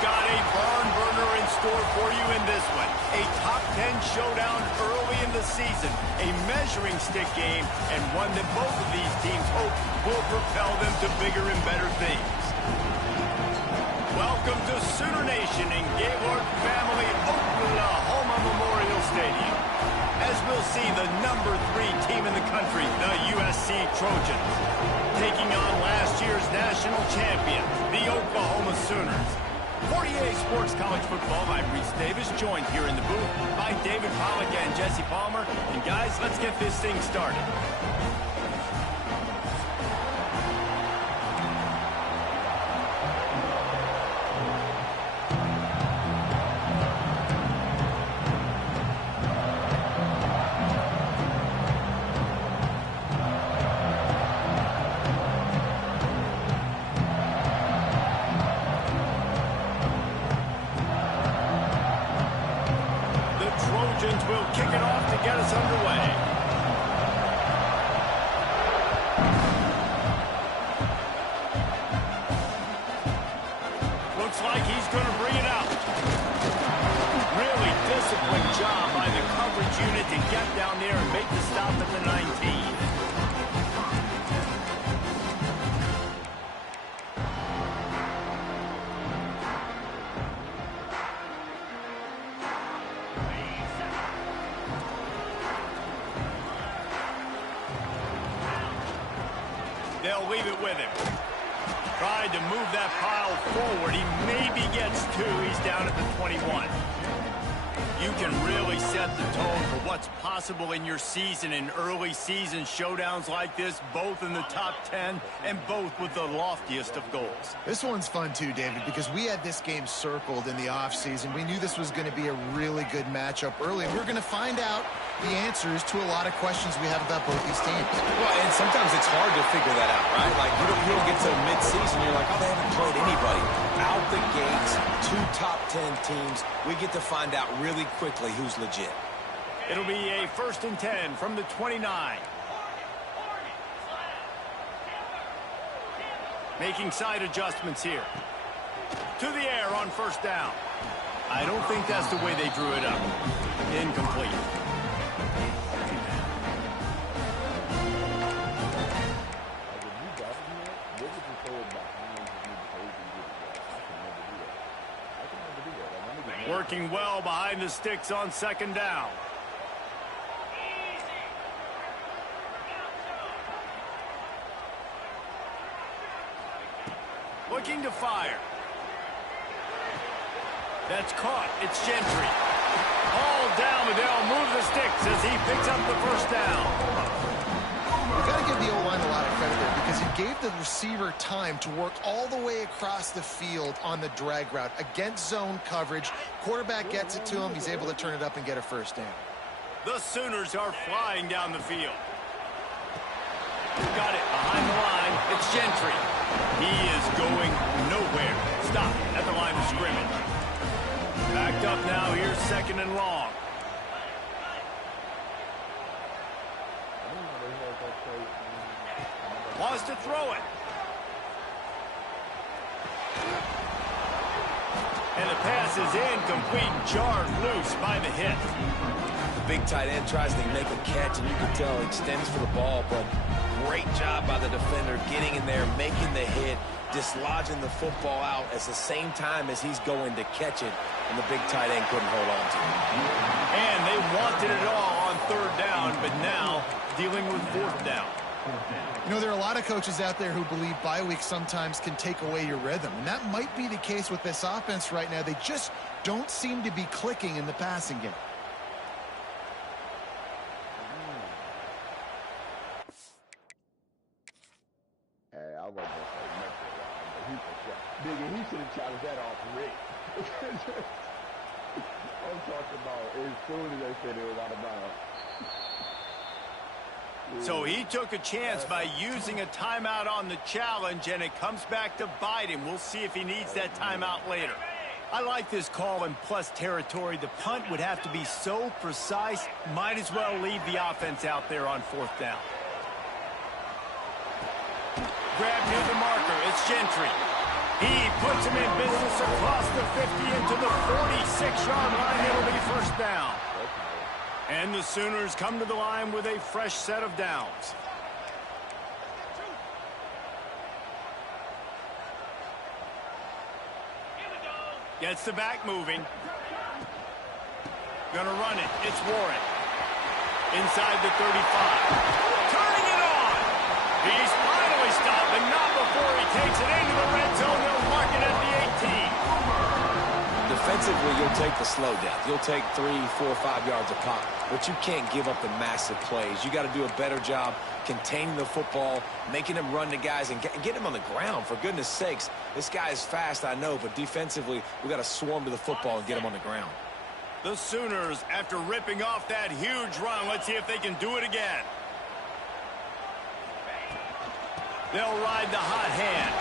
got a barn burner in store for you in this one. A top 10 showdown early in the season, a measuring stick game, and one that both of these teams hope will propel them to bigger and better things. Welcome to Sooner Nation in Gaylord Family Oklahoma Memorial Stadium. As we'll see the number 3 team in the country, the USC Trojans, taking on last year's national champion, the Oklahoma Sooners. 48 Sports College Football, I'm Reese Davis, joined here in the booth by David Pollack and Jesse Palmer. And guys, let's get this thing started. Will kick it off to get us underway. Looks like he's going to bring it out. Really disciplined job by the coverage unit to get down there and make the stop at the 19. They'll leave it with him. Tried to move that pile forward. He maybe gets 2. He's down at the 21. You can really set the tone for what's possible in your season in early season showdowns like this, both in the top 10 and both with the loftiest of goals. This one's fun too, David, because we had this game circled in the offseason. We knew this was going to be a really good matchup early, and we're going to find out the answers to a lot of questions we have about both these teams. Well, and sometimes it's hard to figure that out, right? Like, you don't get to mid-season, you're like, oh, they haven't played anybody. Out the gates, 2 top 10 teams. We get to find out really quickly who's legit. It'll be a 1st and 10 from the 29. Making side adjustments here. To the air on 1st down. I don't think that's the way they drew it up. Incomplete. Working well behind the sticks on 2nd down. Looking to fire. That's caught. It's Gentry. All down, but they'll move the sticks as he picks up the 1st down. We've got to give the O-line a lot of credit there because he gave the receiver time to work all the way across the field on the drag route against zone coverage. Quarterback gets it to him. He's able to turn it up and get a 1st down. The Sooners are flying down the field. Got it behind the line. It's Gentry. He is going nowhere. Stop at the line of scrimmage. Backed up now. Here's 2nd and long. Wants to throw it. And the pass is incomplete, jarred loose by the hit. The big tight end tries to make a catch, and you can tell he extends for the ball, but great job by the defender getting in there, making the hit, dislodging the football out at the same time as he's going to catch it, and the big tight end couldn't hold on to it. And they wanted it all on 3rd down, but now dealing with 4th down. You know, there are a lot of coaches out there who believe bye weeks sometimes can take away your rhythm, and that might be the case with this offense right now. They just don't seem to be clicking in the passing game. Hey, I wasn't going to say nothing, but he should have challenged that off Rick. I'm talking about as soon as they said it was out of bounds. So he took a chance by using a timeout on the challenge, and it comes back to bite him. We'll see if he needs that timeout later. I like this call in plus territory. The punt would have to be so precise, might as well leave the offense out there on 4th down. Grab near the marker. It's Gentry. He puts him in business across the 50 into the 46-yard line. It'll be first down. And the Sooners come to the line with a fresh set of downs. Gets the back moving. Gonna run it. It's Warren. Inside the 35. Turning it on. He's finally stopped, but not before he takes it into the red zone. They'll mark it at the 18. Defensively, you'll take the slow down. You'll take 3, 4, 5 yards a pop, but you can't give up the massive plays. You got to do a better job containing the football, making him run to guys, and get him on the ground. For goodness sakes, this guy is fast, I know, but defensively, we got to swarm to the football and get him on the ground. The Sooners, after ripping off that huge run, let's see if they can do it again. They'll ride the hot hand.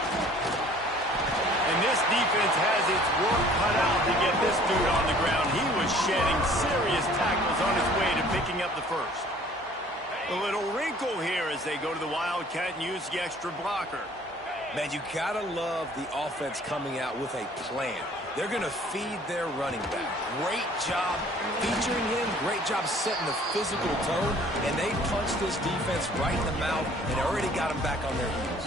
And this defense has its work cut out to get this dude on the ground. He was shedding serious tackles on his way to picking up the first. A little wrinkle here as they go to the Wildcat and use the extra blocker. Man, you gotta love the offense coming out with a plan. They're gonna feed their running back. Great job featuring him. Great job setting the physical tone. And they punched this defense right in the mouth and already got them back on their heels.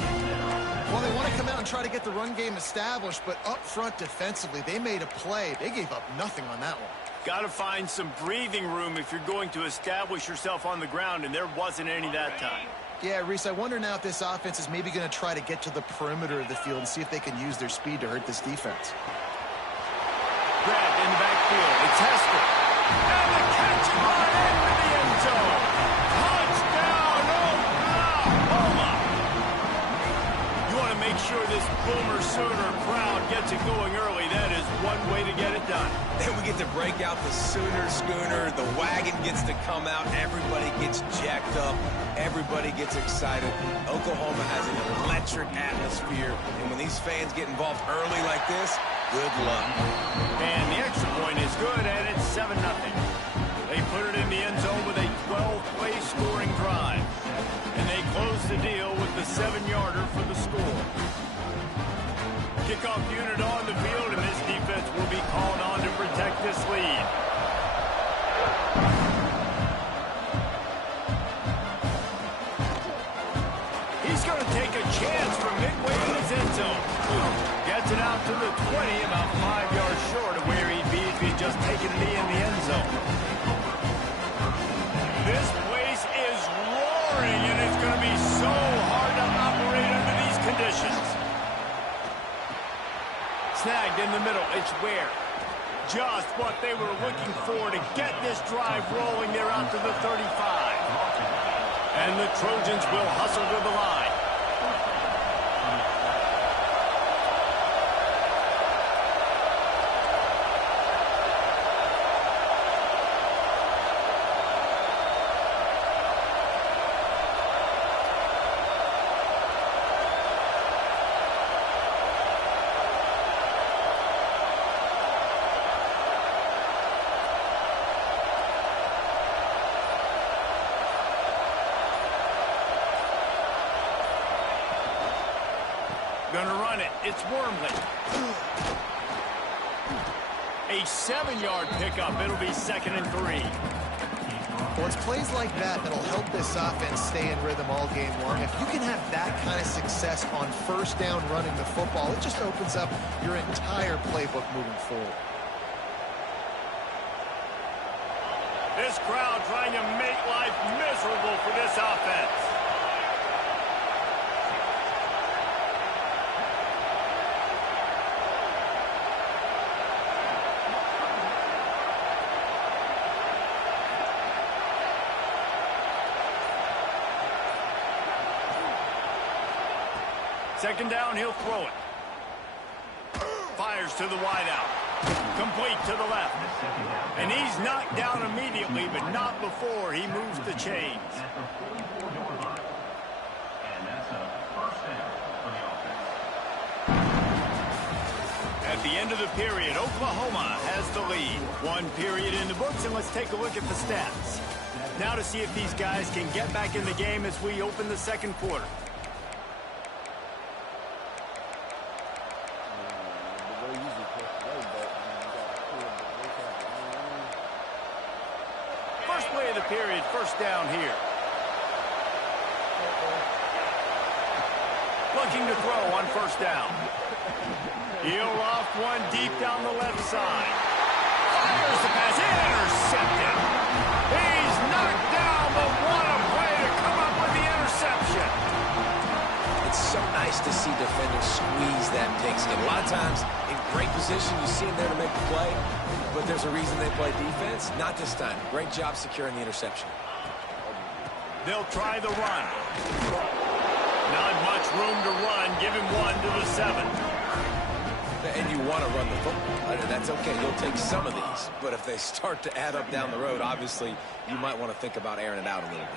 Well, they want to come out and try to get the run game established, but up front defensively, they made a play. They gave up nothing on that one. Got to find some breathing room if you're going to establish yourself on the ground, and there wasn't any that time. Yeah, Reese, I wonder now if this offense is maybe going to try to get to the perimeter of the field and see if they can use their speed to hurt this defense. Grabbed in the backfield. It's Hester. And the catch right into the end zone. Touchdown, Oklahoma! You want to make sure this Boomer Sooner crowd gets it going early. That is one way to get it done. Then we get to break out the Sooner schooner. The wagon gets to come out. Everybody gets jacked up. Everybody gets excited. Oklahoma has an electric atmosphere. And when these fans get involved early like this, good luck. And the extra point is good, and it's 7-0. They put it in the end zone with a 12-play scoring drive. And they close the deal with the 7-yarder for the score. Kickoff unit on the field, and this defense will be called on to protect this lead. He's going to take a chance from midway in his end zone. Gets it out to the 20, about 5 yards short of where he'd be if he'd just taken a knee in the end zone. This place is roaring, and it's going to be so hard to operate under these conditions. Snagged in the middle. It's Ware. Just what they were looking for to get this drive rolling. They're out to the 35. And the Trojans will hustle to the line. Gonna run it. It's Wormley. A 7-yard pickup. It'll be 2nd and 3. Well, it's plays like that that'll help this offense stay in rhythm all game long. If you can have that kind of success on first down running the football, it just opens up your entire playbook moving forward. This crowd trying to make life miserable for this offense. Second down, he'll throw it. Fires to the wideout. Complete to the left. And he's knocked down immediately, but not before he moves the chains. At the end of the period, Oklahoma has the lead. 1 period in the books, and let's take a look at the stats. Now to see if these guys can get back in the game as we open the second quarter. Play of the period, first down here. Looking to throw on first down. He'll off one deep down the left side. Fires the pass, intercepted. He's knocked down, but what a play to come up with the interception. It's so nice to see defenders squeeze that pigskin. A lot of times, in great position, you see them there to make the play, but there's a reason they play defense. Not this time. Great job securing the interception. They'll try the run. Not much room to run. Give him one to the 7. And you want to run the football. That's okay. You'll take some of these. But if they start to add up down the road, obviously, you might want to think about airing it out a little bit.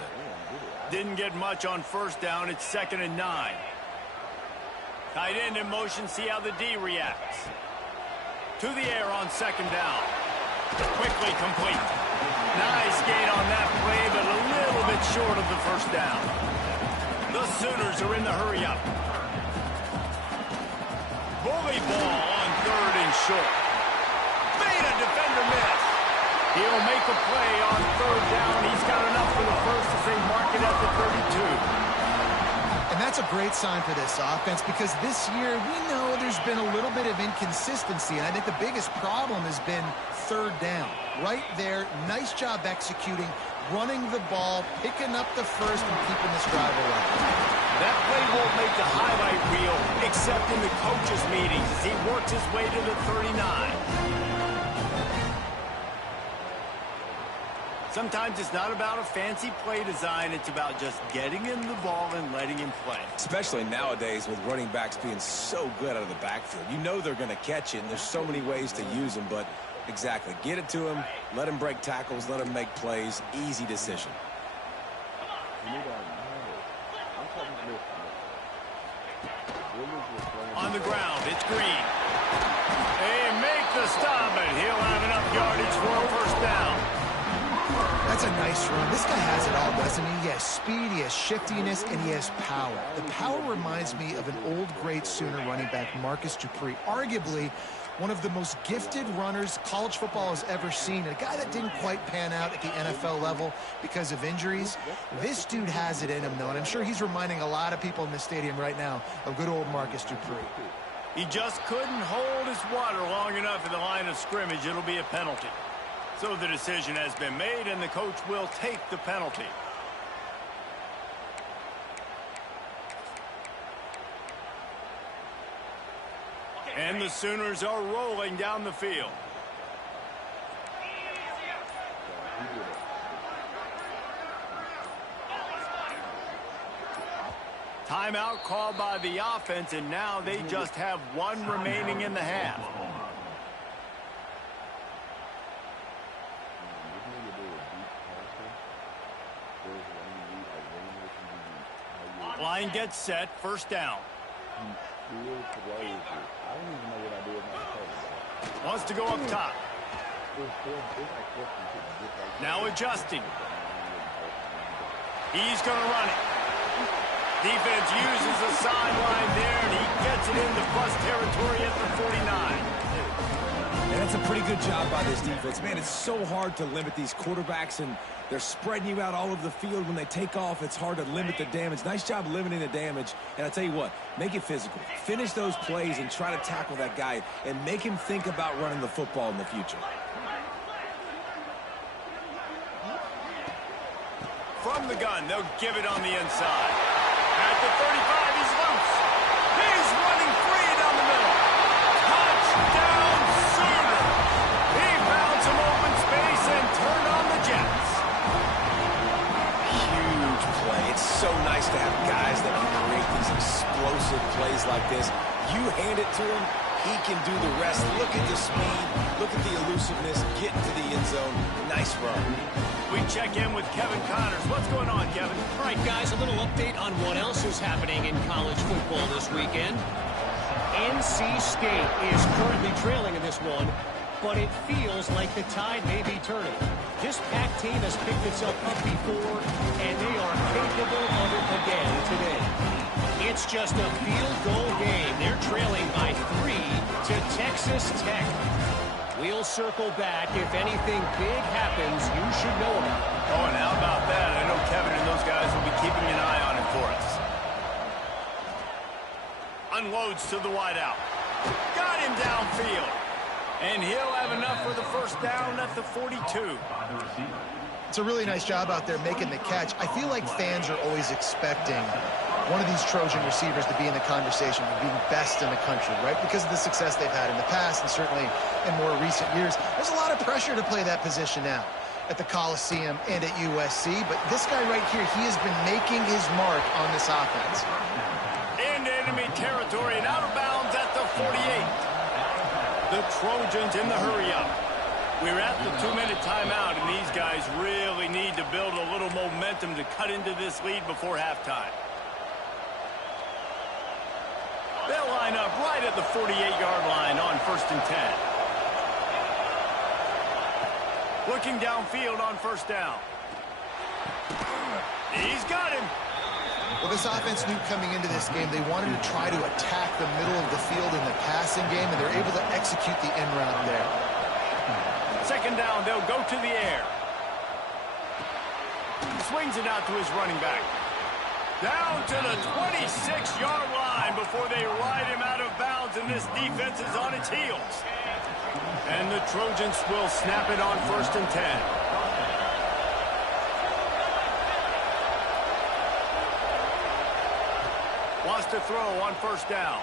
Didn't get much on first down. It's 2nd and 9. Tight end in motion. See how the D reacts. To the air on 2nd down. Quickly complete. Nice gain on that play, but a little bit short of the first down. The Sooners are in the hurry-up. Bully ball on 3rd and short. Made a defender miss. He'll make a play on 3rd down. He's got enough for the first to say mark it at the 32. And that's a great sign for this offense because this year we know there's been a little bit of inconsistency. And I think the biggest problem has been 3rd down. Right there, nice job executing, running the ball, picking up the first, and keeping this drive alive. That play won't make the highlight reel except in the coaches' meetings as he works his way to the 39. Sometimes it's not about a fancy play design. It's about just getting him the ball and letting him play. Especially nowadays with running backs being so good out of the backfield. You know they're going to catch it, and there's so many ways to use them, but exactly. Get it to him, let him break tackles, let him make plays. Easy decision. On the ground, it's Green. They make the stop, and he'll have enough yardage for a first down. That's a nice run. This guy has it all, doesn't he? He has speed, he has shiftiness, and he has power. The power reminds me of an old great Sooner running back, Marcus Dupree. Arguably one of the most gifted runners college football has ever seen. A guy that didn't quite pan out at the NFL level because of injuries. This dude has it in him, though, and I'm sure he's reminding a lot of people in the stadium right now of good old Marcus Dupree. He just couldn't hold his water long enough in the line of scrimmage. It'll be a penalty. So the decision has been made, and the coach will take the penalty. And the Sooners are rolling down the field. Timeout called by the offense, and now they just have one remaining in the half. Line gets set, first down. Wants to go up top. Now adjusting. He's going to run it. Defense uses the sideline there, and he gets it into plus territory at the 49. And that's a pretty good job by this defense. Man, it's so hard to limit these quarterbacks, and they're spreading you out all over the field. When they take off, it's hard to limit the damage. Nice job limiting the damage. And I tell you what, make it physical. Finish those plays and try to tackle that guy and make him think about running the football in the future. From the gun, they'll give it on the inside. At the 35, he's loose. He's running free down the middle. Touchdown, Sooner. He found some open space and turned on the Jets. Huge play. It's so nice to have guys that can create these explosive plays like this. You hand it to him, he can do the rest. Look at the speed. Look at the elusiveness. Get into the end zone. Nice run. We check in with Kevin Connors. What's going on, Kevin? All right, guys, a little update on what else is happening in college football this weekend. NC State is currently trailing in this one, but it feels like the tide may be turning. This Pac team has picked itself up before, and they are capable of it again today. It's just a field goal game. They're trailing by 3 to Texas Tech. We'll circle back. If anything big happens, you should know about it. Oh, and how about that? I know Kevin and those guys will be keeping an eye on him for us. Unloads to the wideout. Got him downfield. And he'll have enough for the first down at the 42. It's a really nice job out there making the catch. I feel like fans are always expecting one of these Trojan receivers to be in the conversation of being best in the country, right? Because of the success they've had in the past and certainly in more recent years. There's a lot of pressure to play that position now at the Coliseum and at USC. But this guy right here, he has been making his mark on this offense. Into enemy territory and out of bounds at the 48. The Trojans in the hurry-up. We're at the 2-minute timeout, and these guys really need to build a little momentum to cut into this lead before halftime. They'll line up right at the 48-yard line on 1st and 10. Looking downfield on 1st down. He's got him. Well, this offense knew coming into this game they wanted to try to attack the middle of the field in the passing game, and they're able to execute the end route there. 2nd down, they'll go to the air. Swings it out to his running back. Down to the 26-yard line before they ride him out of bounds, and this defense is on its heels. And the Trojans will snap it on 1st and 10. Wants to throw on 1st down.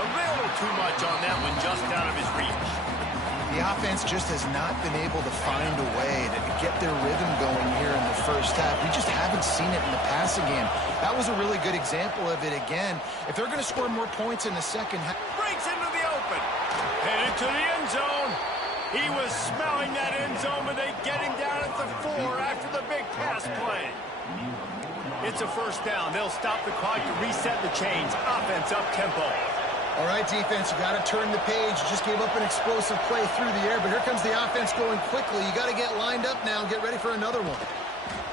A little too much on that one, just out of his reach. The offense just has not been able to find a way to get their rhythm going here in the first half. We just haven't seen it in the passing game. That was a really good example of it again. If they're going to score more points in the second half. Breaks into the open. Headed to the end zone. He was smelling that end zone, but they get him down at the 4 after the big pass play. It's a 1st down. They'll stop the clock to reset the chains. Offense up tempo. All right, defense, you got to turn the page. You just gave up an explosive play through the air, but here comes the offense going quickly. You got to get lined up now and get ready for another one.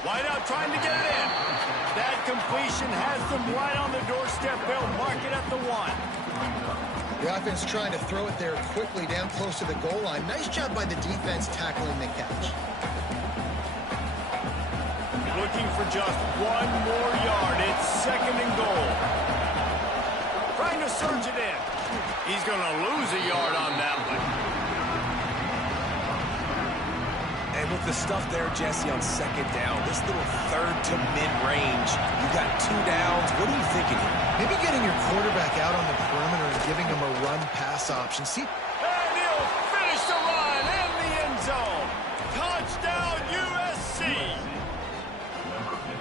Wide out trying to get it in. That completion has them right on the doorstep. They'll mark it at the 1. The offense trying to throw it there quickly down close to the goal line. Nice job by the defense tackling the catch. Looking for just 1 more yard. It's 2nd and goal. Trying to surge it in. He's going to lose a yard on that one. And with the stuff there, Jesse, on 2nd down, this little 3rd to mid-range, you got 2 downs. What are you thinking here? Maybe getting your quarterback out on the perimeter and giving him a run-pass option. See, and he'll finish the run in the end zone. Touchdown, USC.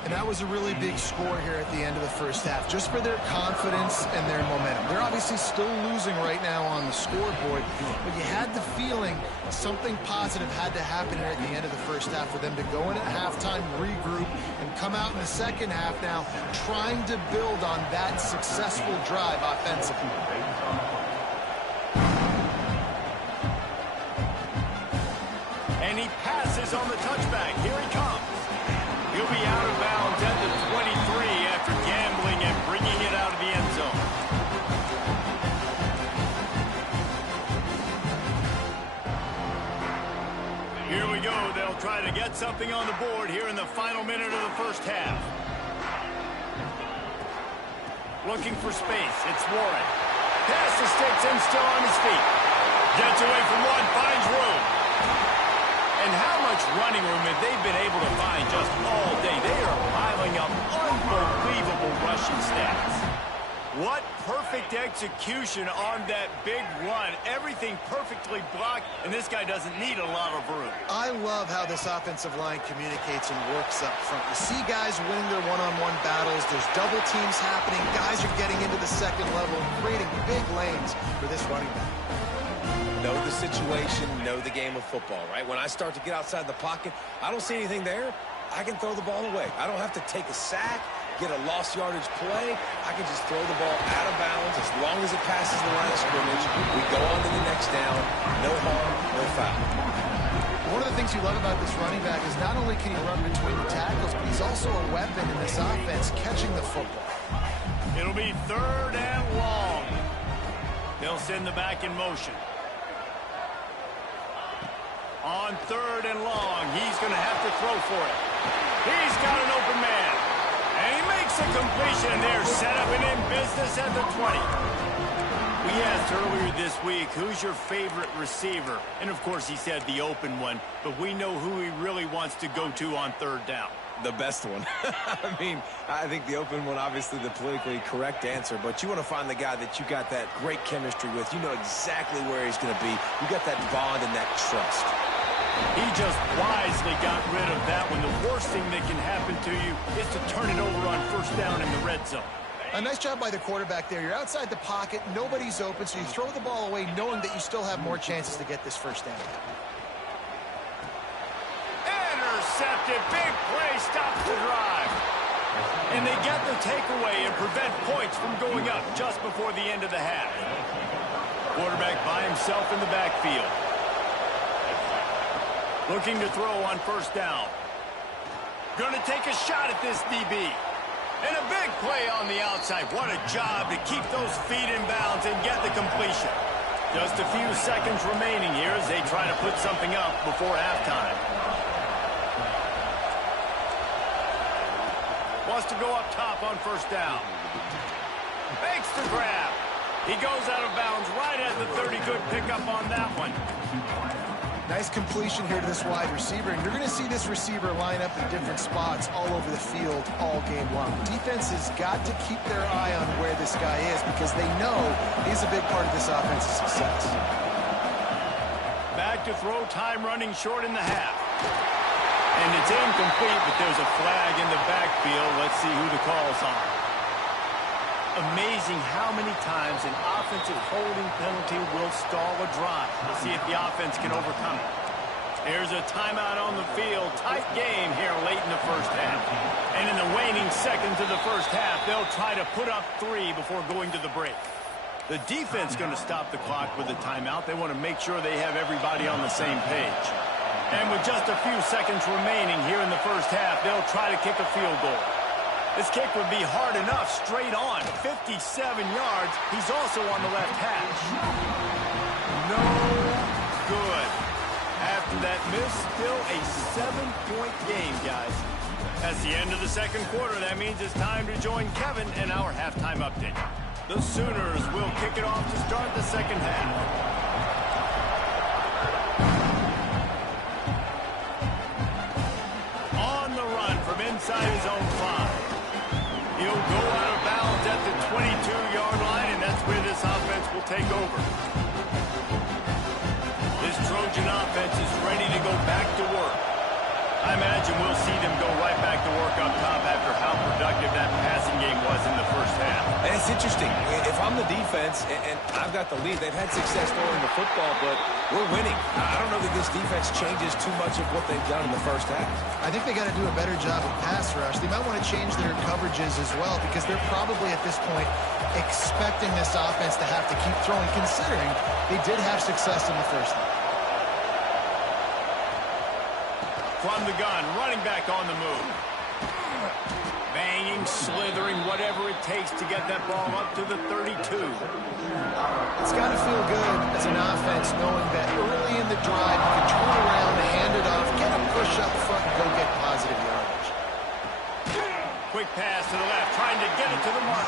And that was a really big score here at the end of the first half, just for their confidence and their momentum. They're obviously still losing right now on the scoreboard, but you had the feeling something positive had to happen here at the end of the first half for them to go in at halftime, regroup, and come out in the second half now trying to build on that successful drive offensively. And he passes on the touchback. Here he comes. He'll be out of bounds at the 23 after gambling and bringing it out of the end zone. Here we go. They'll try to get something on the board here in the final minute of the first half. Looking for space. It's Warren. Pass the sticks and still on his feet. Gets away from one, finds room. And how much running room have they been able to find just all day? They are piling up unbelievable rushing stats. What perfect execution on that big run. Everything perfectly blocked, and this guy doesn't need a lot of room. I love how this offensive line communicates and works up front. You see guys winning their one-on-one battles. There's double teams happening. Guys are getting into the second level and creating big lanes for this running back. Know the situation, know the game of football, right? When I start to get outside the pocket, I don't see anything there. I can throw the ball away. I don't have to take a sack, get a lost yardage play. I can just throw the ball out of bounds as long as it passes the line of scrimmage. We go on to the next down. No harm, no foul. One of the things you love about this running back is not only can he run between the tackles, but he's also a weapon in this offense, catching the football. It'll be 3rd and long. They'll send the back in motion. On 3rd and long, he's going to have to throw for it. He's got an open man. And he makes a completion there, set up and in business at the 20. We asked earlier this week, who's your favorite receiver? And, of course, he said the open one. But we know who he really wants to go to on 3rd down. The best one. I mean, I think the open one, obviously the politically correct answer, but you want to find the guy that you got that great chemistry with. You know exactly where he's going to be. You got that bond and that trust. He just wisely got rid of that one. The worst thing that can happen to you is to turn it over on 1st down in the red zone. A nice job by the quarterback there. You're outside the pocket, nobody's open, so you throw the ball away knowing that you still have more chances to get this 1st down. Intercepted, big play, stops the drive. And they get the takeaway and prevent points from going up just before the end of the half. Quarterback by himself in the backfield. Looking to throw on 1st down. Going to take a shot at this DB. And a big play on the outside. What a job to keep those feet in bounds and get the completion. Just a few seconds remaining here as they try to put something up before halftime. Wants to go up top on 1st down. Makes the grab. He goes out of bounds right at the 30. Good pickup on that one. Nice completion here to this wide receiver, and you're going to see this receiver line up in different spots all over the field all game long. Defense has got to keep their eye on where this guy is because they know he's a big part of this offense's success. Back to throw, time running short in the half. And it's incomplete, but there's a flag in the backfield. Let's see who the call's on. Amazing how many times an offensive holding penalty will stall a drive. We'll see if the offense can overcome it. Here's a timeout on the field. Tight game here late in the 1st half. And in the waning seconds of the 1st half, they'll try to put up 3 before going to the break. The defense going to stop the clock with a timeout. They want to make sure they have everybody on the same page. And with just a few seconds remaining here in the 1st half, they'll try to kick a field goal. This kick would be hard enough straight on. 57 yards. He's also on the left hash. No good. After that miss, still a 7-point game, guys. That's the end of the 2nd quarter. That means it's time to join Kevin in our halftime update. The Sooners will kick it off to start the 2nd half. On the run from inside his own 5. He'll go out of bounds at the 22-yard line, and that's where this offense will take over. This Trojan offense is ready to go back to work. I imagine we'll see them go right back to work up top after how productive that passing game was in the 1st half. And it's interesting. If I'm the defense and I've got the lead, they've had success throwing the football, but we're winning. I don't know that this defense changes too much of what they've done in the 1st half. I think they got to do a better job of pass rush. They might want to change their coverages as well because they're probably at this point expecting this offense to have to keep throwing, considering they did have success in the 1st half. From the gun, running back on the move. Banging, slithering, whatever it takes to get that ball up to the 32. It's got to feel good as an offense knowing that early in the drive you can turn around, hand it off, get a push up front, and go get positive yardage. Quick pass to the left, trying to get it to the mark.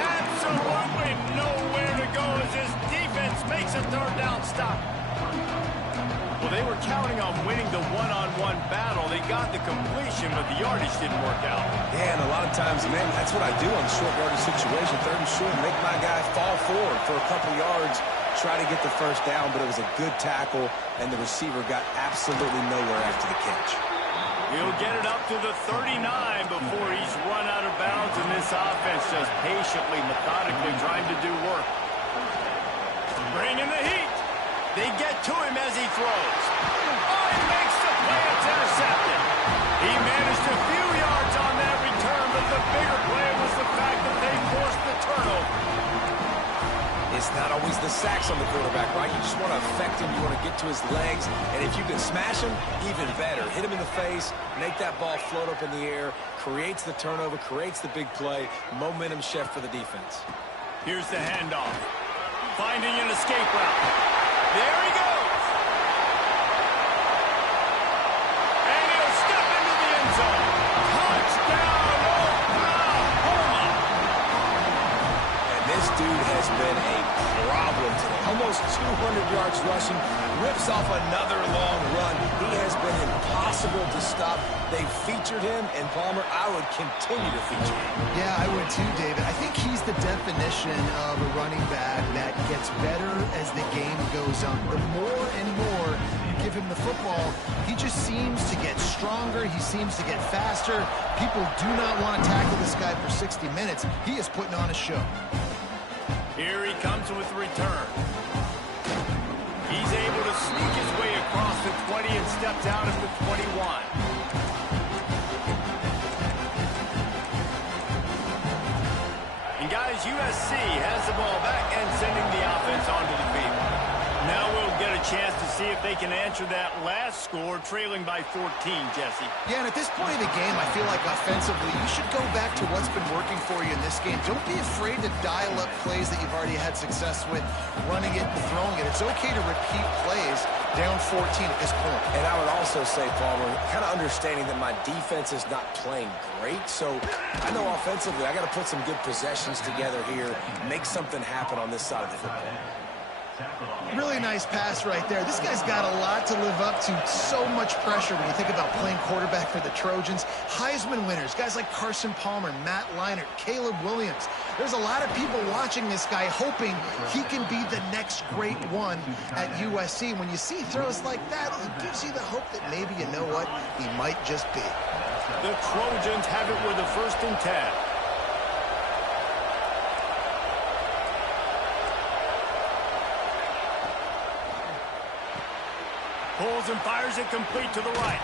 Absolutely nowhere to go as this defense makes a 3rd down stop. Well, they were counting on winning the one-on-one battle. They got the completion, but the yardage didn't work out. Yeah, and a lot of times, man, that's what I do on short yardage situation. 3rd and short, make my guy fall forward for a couple yards, try to get the 1st down, but it was a good tackle, and the receiver got absolutely nowhere after the catch. He'll get it up to the 39 before he's run out of bounds, and this offense just patiently, methodically trying to do work. Bringing the heat. They get to him as he throws. Oh, he makes the play. It's intercepted. He managed a few yards on that return, but the bigger play was the fact that they forced the turnover. It's not always the sacks on the quarterback, right? You just want to affect him. You want to get to his legs. And if you can smash him, even better. Hit him in the face, make that ball float up in the air, creates the turnover, creates the big play. Momentum shift for the defense. Here's the handoff. Finding an escape route. There he goes. dude has been a problem today. Almost 200 yards rushing, rips off another long run. He has been impossible to stop. They've featured him, and Palmer, I would continue to feature him. Yeah, I would too, David. I think he's the definition of a running back that gets better as the game goes on. The more and more you give him the football, he just seems to get stronger. He seems to get faster. People do not want to tackle this guy for 60 minutes. He is putting on a show. Here he comes with the return. He's able to sneak his way across the 20 and step down at the 21. And guys, USC has the ball back and sending the offense onto the field. Now we'll get a chance to see if they can answer that last score, trailing by 14, Jesse. Yeah, and at this point of the game, I feel like offensively, you should go back to what's been working for you in this game. Don't be afraid to dial up plays that you've already had success with, running it and throwing it. It's okay to repeat plays down 14 at this point. And I would also say, Palmer, kind of understanding that my defense is not playing great, so I know offensively I got to put some good possessions together here, make something happen on this side of the football. Really nice pass right there. This guy's got a lot to live up to. So much pressure when you think about playing quarterback for the Trojans. Heisman winners, guys like Carson Palmer, Matt Leinart, Caleb Williams. There's a lot of people watching this guy hoping he can be the next great one at USC. When you see throws like that, it gives you the hope that maybe, you know what, he might just be. The Trojans have it with a 1st and 10. Pulls and fires it complete to the right.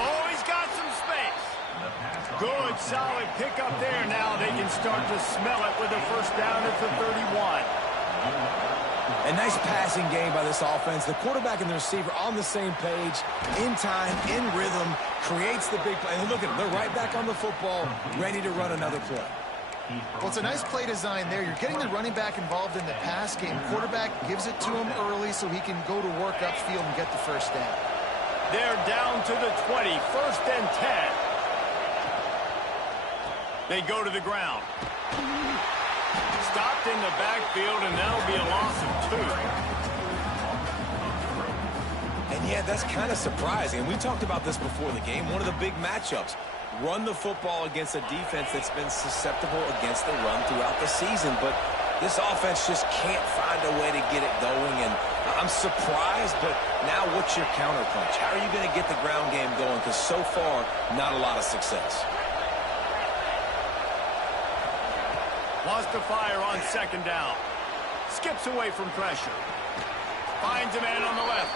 Oh, he's got some space. Good, solid pickup there. Now they can start to smell it with a 1st down at the 31. A nice passing game by this offense. The quarterback and the receiver on the same page, in time, in rhythm, creates the big play. And look at them. They're right back on the football, ready to run another play. Well, it's a nice play design there. You're getting the running back involved in the pass game. Quarterback gives it to him early so he can go to work upfield and get the 1st down. They're down to the 20, 1st and 10. They go to the ground. Stopped in the backfield, and that'll be a loss of 2. And yeah, that's kind of surprising. And we talked about this before the game. One of the big matchups. Run the football against a defense that's been susceptible against the run throughout the season. But this offense just can't find a way to get it going. And I'm surprised, but now what's your counterpunch? How are you going to get the ground game going? Because so far, not a lot of success. Wants to fire on 2nd down. Skips away from pressure. Finds a man on the left.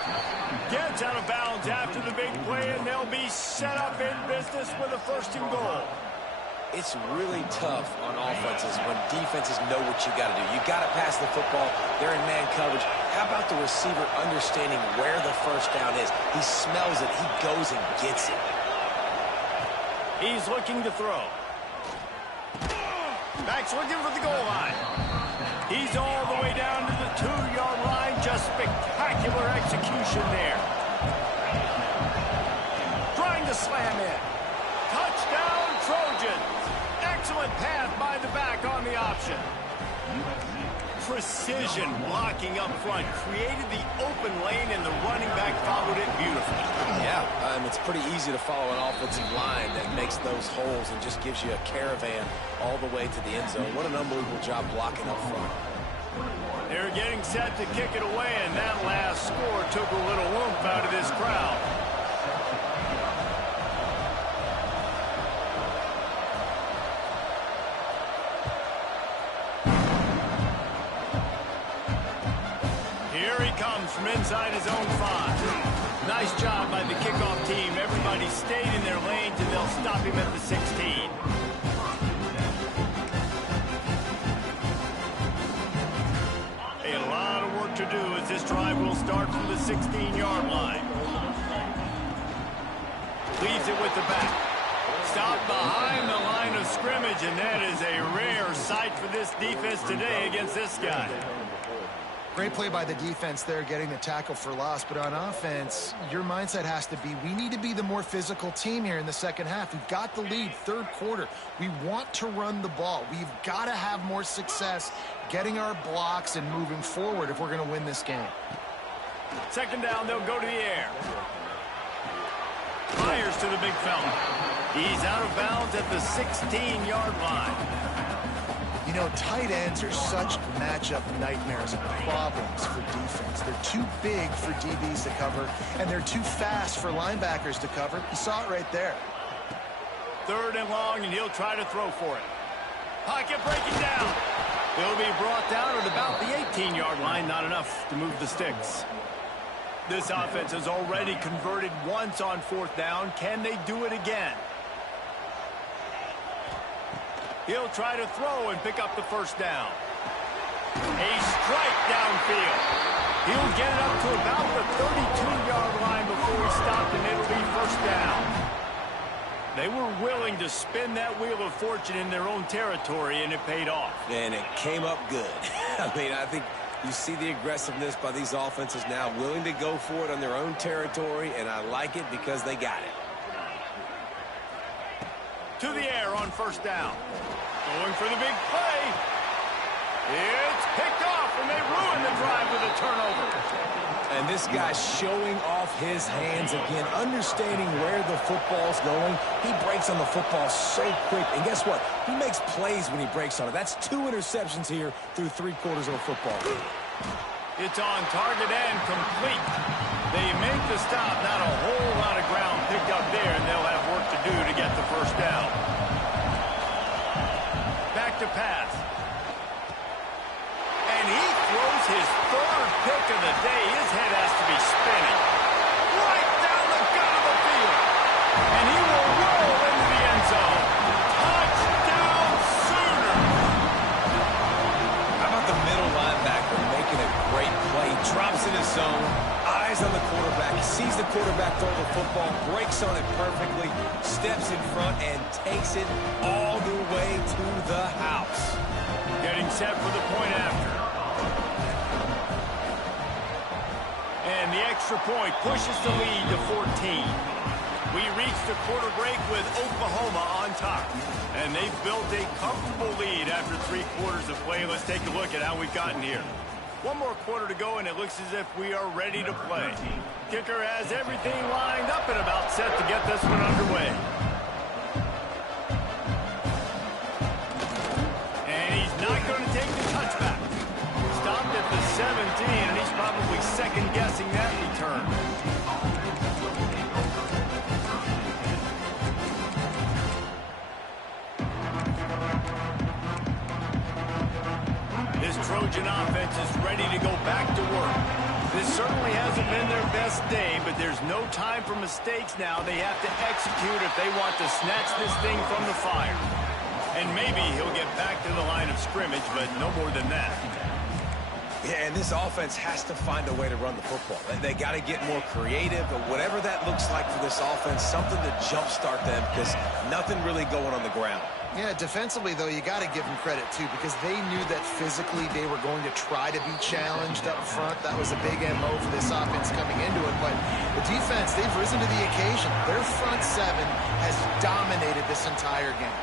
Gets out of bounds after the big play, and they'll be set up in business with a 1st and goal. It's really tough on offenses when defenses know what you got to do. You got to pass the football. They're in man coverage. How about the receiver understanding where the 1st down is? He smells it. He goes and gets it. He's looking to throw. Back's looking for the goal line. He's all the way down to the 2-yard line. Just spectacular execution there. Trying to slam in. Touchdown, Trojans. Excellent pass by the back on the option. Precision blocking up front. Created the open lane, and the running back followed it beautifully. Yeah, it's pretty easy to follow an offensive line that makes those holes and just gives you a caravan all the way to the end zone. What an unbelievable job blocking up front. They're getting set to kick it away, and that last score took a little oomph out of this crowd. Here he comes from inside his own 5. Nice job by the kickoff team. Everybody stayed in their lanes, and they'll stop him at the 16. A lot of work to do as this drive will start from the 16-yard line. Leaves it with the back. Stopped behind the line of scrimmage, and that is a rare sight for this defense today against this guy. Great play by the defense there, getting the tackle for loss. But on offense, your mindset has to be, we need to be the more physical team here in the 2nd half. We've got the lead, 3rd quarter. We want to run the ball. We've got to have more success getting our blocks and moving forward if we're going to win this game. Second down, they'll go to the air. Fires to the big fella. He's out of bounds at the 16-yard line. You know, tight ends are such matchup nightmares and problems for defense. They're too big for DBs to cover, and they're too fast for linebackers to cover. You saw it right there. Third and long, and he'll try to throw for it. Pocket breaking down. He'll be brought down at about the 18-yard line. Not enough to move the sticks. This offense has already converted once on fourth down. Can they do it again? He'll try to throw and pick up the first down. A strike downfield. He'll get it up to about the 32-yard line before he stopped, and it'll be first down. They were willing to spin that wheel of fortune in their own territory, and it paid off. And it came up good. I mean, I think you see the aggressiveness by these offenses now, willing to go for it on their own territory, and I like it because they got it. To the air on first down. Going for the big play. It's picked off, and they ruin the drive with a turnover. And this guy's showing off his hands again, understanding where the football's going. He breaks on the football so quick. And guess what? He makes plays when he breaks on it. That's 2 interceptions here through 3/4 of a football game. It's on target and complete. They make the stop. Not a whole lot of ground picked up there, and they'll have work to do to get the first down. Back to pass. And he throws his third pick of the day. His head has to be spinning. Right down the gut of the field. And he will roll into the end zone. Touchdown Sooners! How about the middle linebacker making a great play? Drops in his zone, eyes on the quarterback. He sees the quarterback throw the football, breaks on it perfectly, steps in front, and takes it all the way to the house. Getting set for the point after. And the extra point pushes the lead to 14. We reached the quarter break with Oklahoma on top. And they've built a comfortable lead after 3/4 of play. Let's take a look at how we've gotten here. One more quarter to go, and it looks as if we are ready to play. Kicker has everything lined up and about set to get this one underway. And he's not going to take the touchback. Stopped at the 17, and he's probably second-guessing that return. This Trojan offense is ready to go back to work. This certainly hasn't been their best day, but there's no time for mistakes now. They have to execute if they want to snatch this thing from the fire. And maybe he'll get back to the line of scrimmage, but no more than that. Yeah, and this offense has to find a way to run the football. They got to get more creative, but whatever that looks like for this offense, something to jumpstart them because nothing really going on the ground. Yeah, defensively, though, you got to give them credit, too, because they knew that physically they were going to try to be challenged up front. That was a big MO for this offense coming into it. But the defense, they've risen to the occasion. Their front seven has dominated this entire game.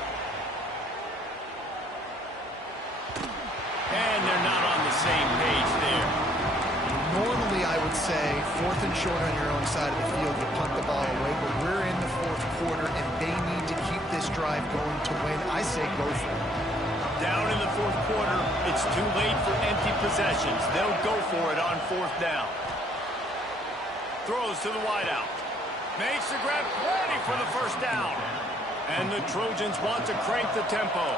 And they're not on the same page there. Normally, I would say, 4th and short on your own side of the field, you punt the ball away, but we're in the 4th quarter, and they need to keep this drive going to win. I say go for it. Down in the 4th quarter, it's too late for empty possessions. They'll go for it on 4th down. Throws to the wideout. Makes the grab, ready for the first down. And the Trojans want to crank the tempo.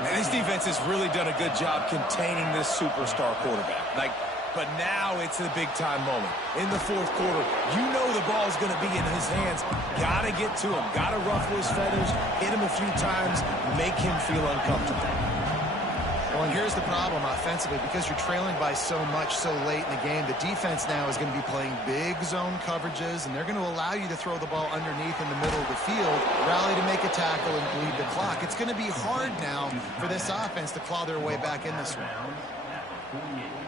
And this defense has really done a good job containing this superstar quarterback. But now it's the big-time moment. In the 4th quarter, you know the ball's going to be in his hands. Got to get to him. Got to ruffle his feathers, hit him a few times, make him feel uncomfortable. Well, and here's the problem offensively. Because you're trailing by so much so late in the game, the defense now is going to be playing big zone coverages, and they're going to allow you to throw the ball underneath in the middle of the field, rally to make a tackle, and bleed the clock. It's going to be hard now for this offense to claw their way back in this one.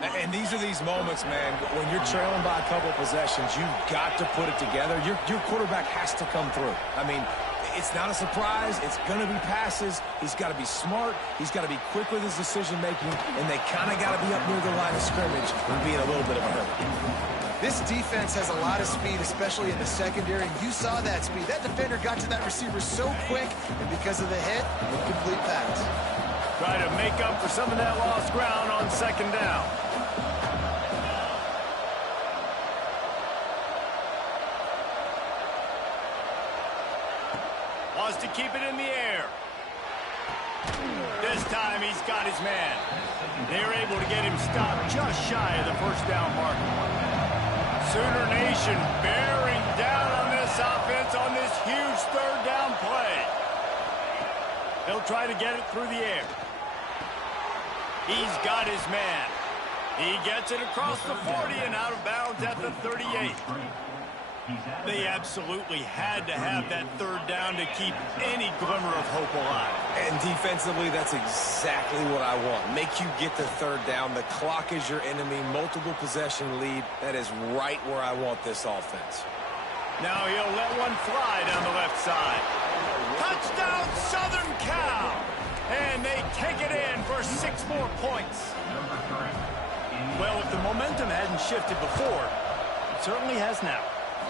And these are these moments, man, when you're trailing by a couple of possessions, you've got to put it together. Your quarterback has to come through. I mean, It's not a surprise. It's going to be passes. He's got to be smart. He's got to be quick with his decision-making, and they kind of got to be up near the line of scrimmage and be in a little bit of a hurry. This defense has a lot of speed, especially in the secondary. You saw that speed. That defender got to that receiver so quick, and because of the hit, incomplete pass. Try to make up for some of that lost ground on second down. Wants to keep it in the air. This time he's got his man. They're able to get him stopped just shy of the first down mark. Sooner Nation bearing down on this offense on this huge third down play. They'll try to get it through the air. He's got his man. He gets it across the 40 and out of bounds at the 38. They absolutely had to have that third down to keep any glimmer of hope alive. And defensively, that's exactly what I want. Make you get the third down. The clock is your enemy. Multiple possession lead. That is right where I want this offense. Now he'll let one fly down the left side. Touchdown, Southern Cal! And they take it in for 6 more points. Well, if the momentum hadn't shifted before, it certainly has now.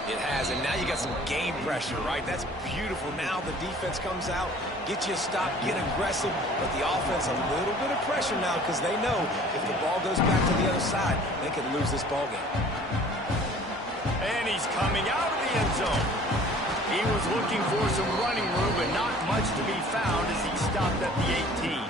It has, and now you got some game pressure, right? That's beautiful. Now the defense comes out, get you a stop, get aggressive, but the offense a little bit of pressure now because they know if the ball goes back to the other side, they could lose this ball game. And he's coming out of the end zone. He was looking for some running room, but not much to be found as he stopped at the 18.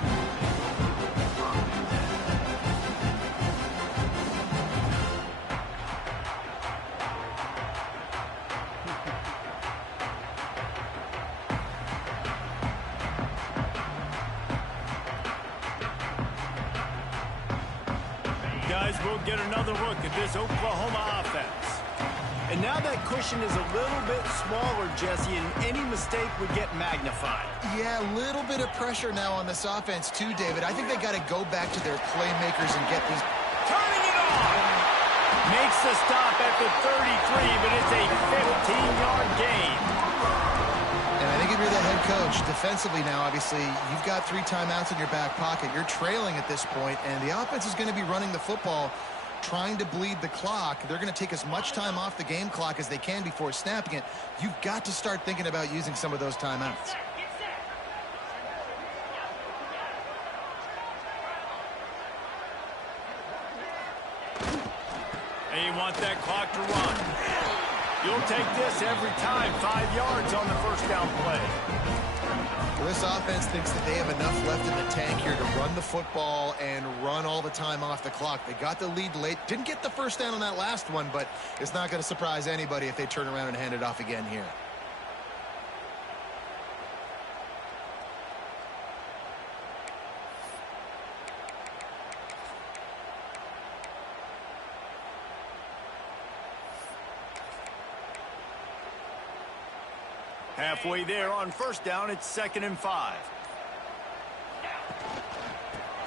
Guys, we'll get another look at this Oklahoma offense. And now that cushion is a little bit smaller, Jesse, and any mistake would get magnified. Yeah, a little bit of pressure now on this offense too, David. I think they got to go back to their playmakers and get these. Turning it on! Makes the stop at the 33, but it's a 15-yard gain. And I think if you're the head coach, defensively now, obviously, you've got 3 timeouts in your back pocket. You're trailing at this point, and the offense is going to be running the football, trying to bleed the clock. They're going to take as much time off the game clock as they can before snapping it. You've got to start thinking about using some of those timeouts. And you want that clock to run. You'll take this every time. 5 yards on the first down play. Well, this offense thinks that they have enough left in the tank here to run the football and run all the time off the clock. They got the lead late. Didn't get the first down on that last one, but it's not going to surprise anybody if they turn around and hand it off again here. Halfway there on first down, it's 2nd and 5.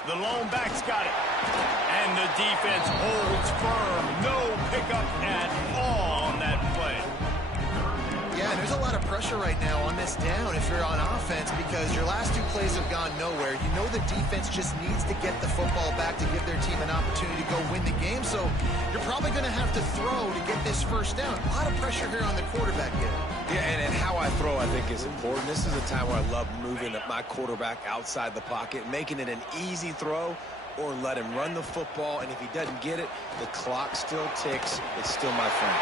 The lone back's got it. And the defense holds firm. No pickup at all on that play. Yeah, and there's a lot of pressure right now on this down if you're on offense because your last 2 plays have gone nowhere. You know the defense just needs to get the football back to give their team an opportunity to go win the game, so you're probably going to have to throw to get this first down. A lot of pressure here on the quarterback here. Yeah, and how I throw, I think, is important. This is a time where I love moving my quarterback outside the pocket, making it an easy throw, or let him run the football, and if he doesn't get it, the clock still ticks. It's still my friend.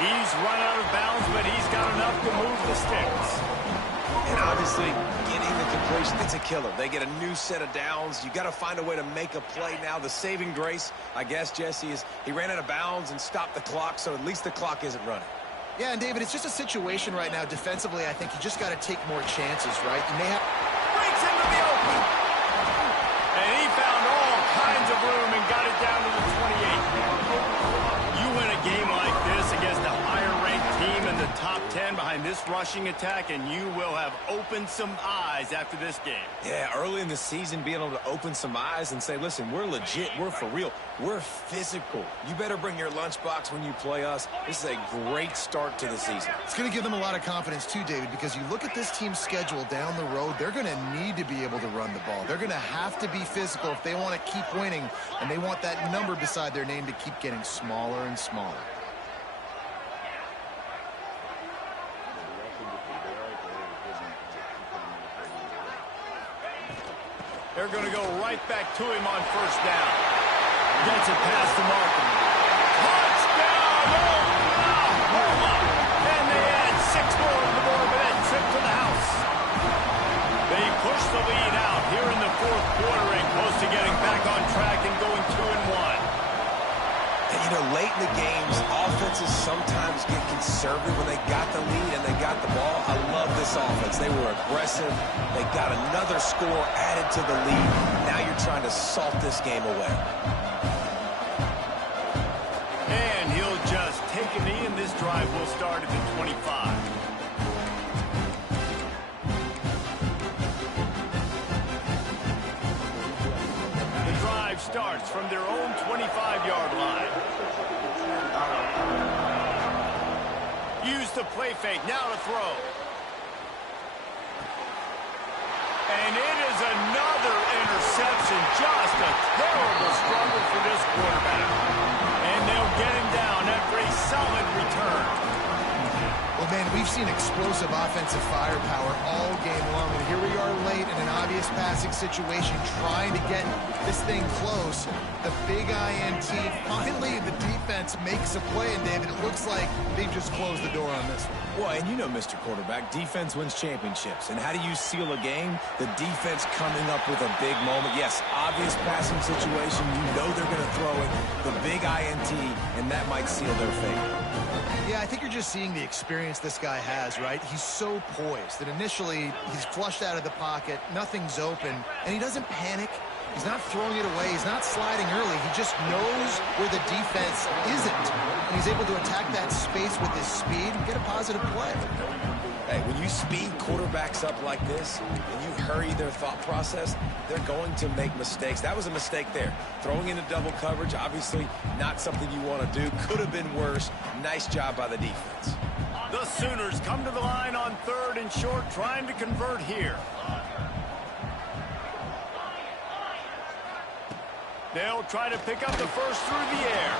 He's run out of bounds, but he's got enough to move the sticks. And obviously, getting the completion, it's a killer. They get a new set of downs. You got to find a way to make a play now. The saving grace, I guess, Jesse, is he ran out of bounds and stopped the clock, so at least the clock isn't running. Yeah, and David, it's just a situation right now defensively. I think you just got to take more chances, right? You may have Breaks into the open. And he found all kinds of room and got it down to the 28. You win a game like this against a higher-ranked team in the top 10 stand behind this rushing attack, and you will have opened some eyes after this game. Yeah, early in the season, being able to open some eyes and say, listen, we're legit, we're for real, we're physical. You better bring your lunchbox when you play us. This is a great start to the season. It's going to give them a lot of confidence too, David, because you look at this team's schedule down the road, they're going to need to be able to run the ball. They're going to have to be physical if they want to keep winning, and they want that number beside their name to keep getting smaller and smaller. They're going to go right back to him on first down. Gets it past the mark. Touchdown! Oklahoma! And they add 6 more on the board with that trip to the house. They push the lead out here in the fourth quarter and close to getting back on track and going 2-1. And, you know, late in the games, offenses sometimes get conservative when they got the lead and they got the ball. I love this offense. They were aggressive. They got another score added to the lead. Now you're trying to salt this game away. And he'll just take a knee, and this drive will start at the 25. The drive starts from their own 25-yard line. Use the play fake, now to throw. And it is another interception. Just a terrible struggle for this quarterback. And they'll get him down after a solid return. Well, man, we've seen explosive offensive firepower all game long, and here we are late in an obvious passing situation trying to get this thing close. The big INT, finally the defense makes a play, and David, it looks like they've just closed the door on this one. Well, and you know, Mr. Quarterback, defense wins championships. And how do you seal a game? The defense coming up with a big moment. Yes, obvious passing situation. You know they're going to throw it. The big INT, and that might seal their fate. Yeah, I think you're just seeing the experience this guy has, right? He's so poised that initially he's flushed out of the pocket, nothing's open, and he doesn't panic. He's not throwing it away. He's not sliding early. He just knows where the defense isn't. And he's able to attack that space with his speed and get a positive play. Hey, when you speed quarterbacks up like this and you hurry their thought process, they're going to make mistakes. That was a mistake there. Throwing into double coverage, obviously not something you want to do. Could have been worse. Nice job by the defense. The Sooners come to the line on 3rd and short, trying to convert here. They'll try to pick up the first through the air.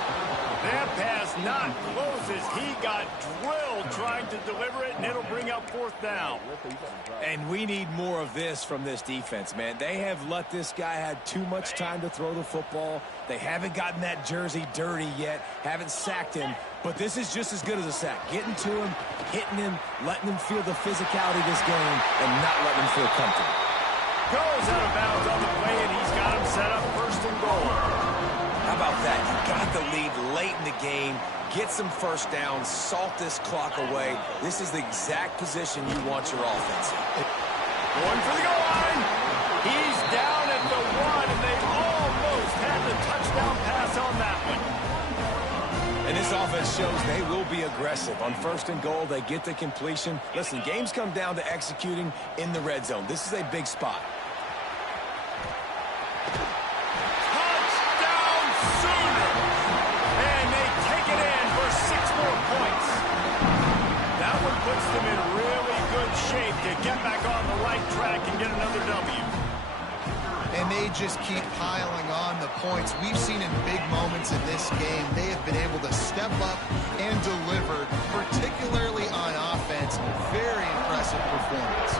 That pass not close as he got drilled trying to deliver it, and it'll bring up 4th down. And we need more of this from this defense, man. They have let this guy have too much time to throw the football. They haven't gotten that jersey dirty yet, haven't sacked him, but this is just as good as a sack. Getting to him, hitting him, letting him feel the physicality of this game, and not letting him feel comfortable. Goes out of bounds on the play, and he's got him set up 1st and goal. How about that? You got the lead late in the game. Get some first downs. Salt this clock away. This is the exact position you want your offense in. Going for the goal line. He's down at the 1, and they almost had the touchdown pass on that one. And this offense shows they will be aggressive. On 1st and goal, they get the completion. Listen, games come down to executing in the red zone. This is a big spot. Touchdown Sooners! And they take it in for 6 more points. That one puts them in really good shape to get back on the right track and get another W. And they just keep piling on the points. We've seen in big moments in this game, they have been able to step up and deliver, particularly on offense. Very impressive performance.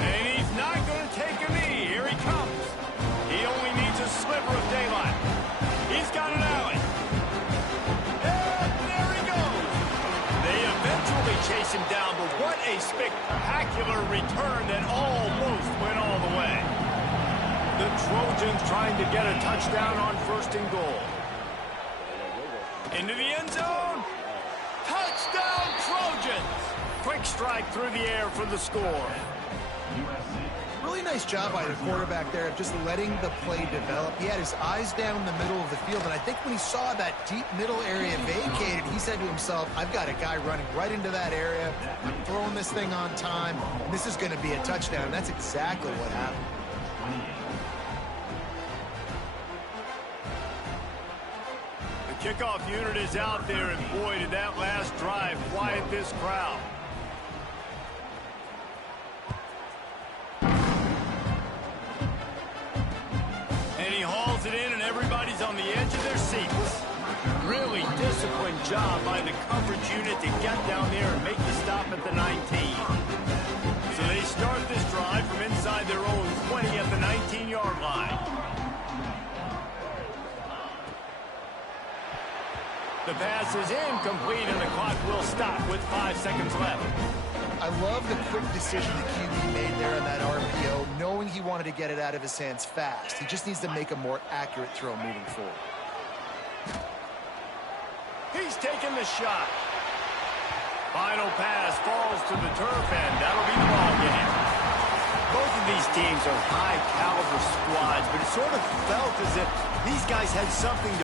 And he's not going to take a knee. Here he comes. He only needs a sliver of daylight. He's got an alley. And there he goes. They eventually chase him down, but what a spectacular return that almost went all the way. The Trojans trying to get a touchdown on 1st and goal. Into the end zone. Touchdown Trojans. Quick strike through the air for the score. Really nice job by the quarterback there of just letting the play develop. He had his eyes down the middle of the field, and I think when he saw that deep middle area vacated, he said to himself, I've got a guy running right into that area. I'm throwing this thing on time, and this is going to be a touchdown. That's exactly what happened. The kickoff unit is out there, and boy, did that last drive quiet this crowd. And he hauls it in, and everybody's on the edge of their seats. Really disciplined job by the coverage unit to get down there and make the stop at the 19. So they start this drive from inside their own 20 at the 19-yard line. The pass is incomplete, and the clock will stop with 5 seconds left. I love the quick decision the QB made there on that RPO, knowing he wanted to get it out of his hands fast. He just needs to make a more accurate throw moving forward. He's taking the shot. Final pass falls to the turf, and that'll be the ball game. Both of these teams are high-caliber squads, but it sort of felt as if these guys had something to